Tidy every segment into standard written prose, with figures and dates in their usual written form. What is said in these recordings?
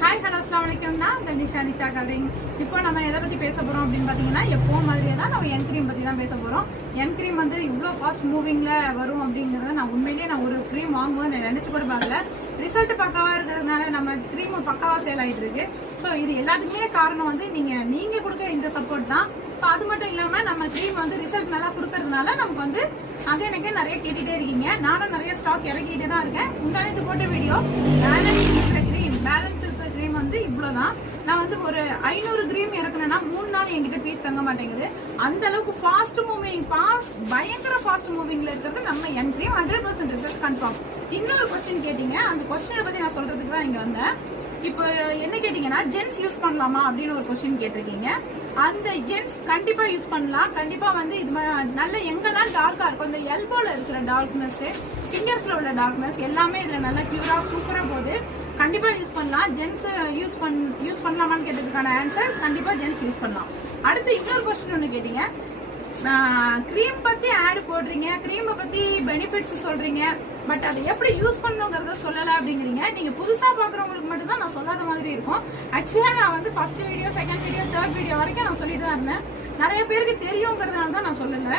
Hi hello அஸ்ஸலாமு அலைக்கும். நான் நிஷா கவரிங். இப்போ நம்ம எதை பற்றி பேச போகிறோம் அப்படின்னு பார்த்தீங்கன்னா, எப்போ மாதிரியே தான் நம்ம என் க்ரீம் பற்றி தான் பேச போகிறோம். என் க்ரீம் வந்து இவ்வளோ ஃபாஸ்ட் மூவிங்கில் வரும் அப்படிங்கிறத நான் உண்மையிலேயே ஒரு க்ரீம் வாங்கும்போது நான் நினச்சி கூட பார்க்கல. ரிசல்ட் பக்காவாக இருக்கிறதுனால நம்ம க்ரீம் பக்காவாக சேல் ஆகிட்டு இருக்கு. ஸோ இது எல்லாத்துக்குமே காரணம் வந்து நீங்கள் கொடுக்க இந்த சப்போர்ட் தான். இப்போ அது மட்டும் இல்லாமல் நம்ம க்ரீம் வந்து ரிசல்ட் நல்லா கொடுக்கறதுனால நமக்கு வந்து எனக்கு நிறைய கேட்டுகிட்டே இருக்கீங்க. நானும் நிறைய ஸ்டாக் இறக்கிட்டே தான் இருக்கேன். முந்தானத்து போட்ட வீடியோ பேலன்ஸ் இருக்கிற க்ரீம் வந்து இவ்வளோதான். நான் வந்து ஒரு 500 க்ரீம் இறக்குனேன்னா 3 நாள் என்கிட்ட பீஸ் தங்க மாட்டேங்குது. அந்த அளவுக்கு ஃபாஸ்ட் மூவிங், பயங்கர ஃபாஸ்ட் மூவிங்ல இருக்கிறது நம்ம என் க்ரீம். 100% result confirm. இன்னொரு கொஸ்டின் கேட்டீங்க, அந்த கொஸ்டினை பத்தி நான் சொல்றதுக்கு தான் இங்க வந்தேன். இப்போ என்ன கேட்டீங்கன்னா, ஜென்ஸ் யூஸ் பண்ணலாமா அப்படின்னு ஒரு கொஸ்டின் கேட்டிருக்கீங்க. அந்த ஜென்ஸ் கண்டிப்பா யூஸ் பண்ணலாம். கண்டிப்பா வந்து இது நல்ல எங்கெல்லாம் டார்க்கா இருக்கும், இந்த எல்போல இருக்கிற டார்க்னஸ், ஃபிங்கர்ஸ்ல உள்ள டார்க்னஸ் எல்லாமே இதுல நல்லா கியூரா சூப்பரா போகுது. கண்டிப்பா யூஸ் பண்ணலாம். ஜென்ஸ் யூஸ் பண்ணலாமான்னு கேட்டதுக்கான ஆன்சர் கண்டிப்பா ஜென்ஸ் யூஸ் பண்ணலாம். அடுத்து இன்னொரு கொஸ்டின் ஒன்று கேட்டீங்க, க்ரீம் பத்தி ஆட் போடுறீங்க, க்ரீமை பத்தி பெனிஃபிட்ஸ் சொல்றீங்க, பட் அதை எப்படி யூஸ் பண்ணுங்கிறத சொல்லலை அப்படிங்கிறீங்க. நீங்க புதுசா பாக்குறவங்களுக்கு மட்டும் தான் நான் சொல்லாத மாதிரி இருக்கும். ஆக்சுவலா நான் வந்து first video, second video, third video வரைக்கும் நான் சொல்லிட்டு தான் இருந்தேன். நிறைய பேருக்கு தெரியுங்கிறதுனால தான் நான் சொல்லலை.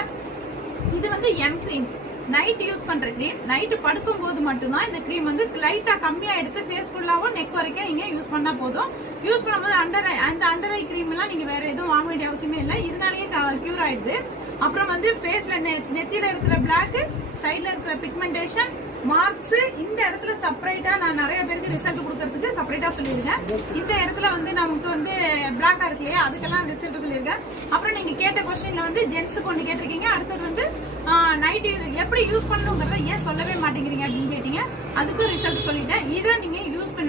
இது வந்து என் க்ரீம், நைட் யூஸ் பண்ற க்ரீம். நைட்டு படுக்கும் போது மட்டும்தான் இந்த க்ரீம் வந்து லைட்டா கம்மியா எடுத்து ஃபேஸ் ஃபுல்லாவும் நெக் வரைக்கும் நீங்க யூஸ் பண்ணா போதும். யூஸ் பண்ணும்போது அண்டர் ஐ க்ரீம் எல்லாம் நீங்க வேற எதுவும் வாங்க வேண்டிய அவசியமே இல்லை. இதனாலேயே கியூர் ஆயிடுது. அப்புறம் வந்து ஃபேஸ்ல நெத்தியில இருக்கிற பிளாக், சைட்ல இருக்கிற பிக்மெண்டேஷன், மார்க்ஸ், இந்த இடத்துல செப்பரேட்டா நான் நிறைய பேருக்கு ரிசல்ட் கொடுக்கறதுக்கு செப்பரேட்டா சொல்லியிருக்கேன். இந்த இடத்துல வந்து நமக்கு வந்து பிளாக்கா இருக்கு இல்லையா, அதுக்கெல்லாம் ரிசல்ட் சொல்லியிருக்கேன். அப்புறம் நீங்க கேட்ட கொஸ்டின்ல வந்து ஜென்ஸுக்கு ஒன்று கேட்டிருக்கீங்க. அடுத்தது வந்து நைட் எப்படி யூஸ் பண்ணணுங்கிறத ஏன் சொல்லவே மாட்டேங்கிறீங்க அப்படின்னு கேட்டீங்க. அதுக்கும் ரிசல்ட் சொல்லிட்டேன். இதை நீங்க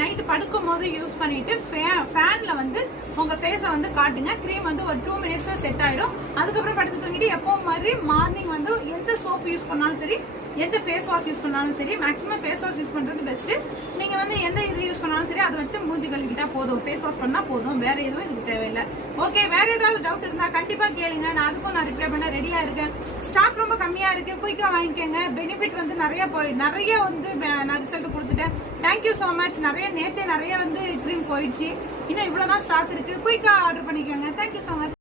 நைட் படுக்கும் போது யூஸ் பண்ணிட்டு ஃபேன்ல வந்து உங்க ஃபேஸை வந்து காட்டுங்க. க்ரீம் வந்து ஒரு 2 மினிட்ஸ்ல செட் ஆயிடும். அதுக்கப்புறம் படுத்து தூங்கிட்டு எப்பவும் மாதிரி மார்னிங் வந்து எந்த சோப் யூஸ் பண்ணாலும் சரி, எந்த ஃபேஸ் வாஷ் யூஸ் பண்ணாலும் சரி, மேக்ஸிமம் ஃபேஸ் வாஷ் யூஸ் பண்றது பெஸ்ட். நீங்க வந்து எந்த இது யூஸ் பண்ணாலும் சரி, அதை வச்சு மூஞ்சி கழுவிக்கிட்டா போதும், ஃபேஸ் வாஷ் பண்ணா போதும், வேற எதுவும் இதுக்கு தேவையில்லை. ஓகே, வேற ஏதாவது டவுட் இருந்தா கண்டிப்பா கேளுங்க. நான் ரிப்ளை பண்ண ரெடியா இருக்கேன். ஸ்டாக் ரொம்ப கம்மியா இருக்கு, குயிக்கா வாங்கிக்கோங்க. பெனிஃபிட் வந்து நிறைய வந்து நான் ரிசல்ட் கொடுத்துட்டேன். Thank you so much. நேத்தே நிறைய வந்து க்ரீம் போயிடுச்சு. இன்னும் இவ்வளவுதான் ஸ்டாக் இருக்கு. குயிக்கா ஆர்டர் பண்ணிக்கோங்க. Thank you so much.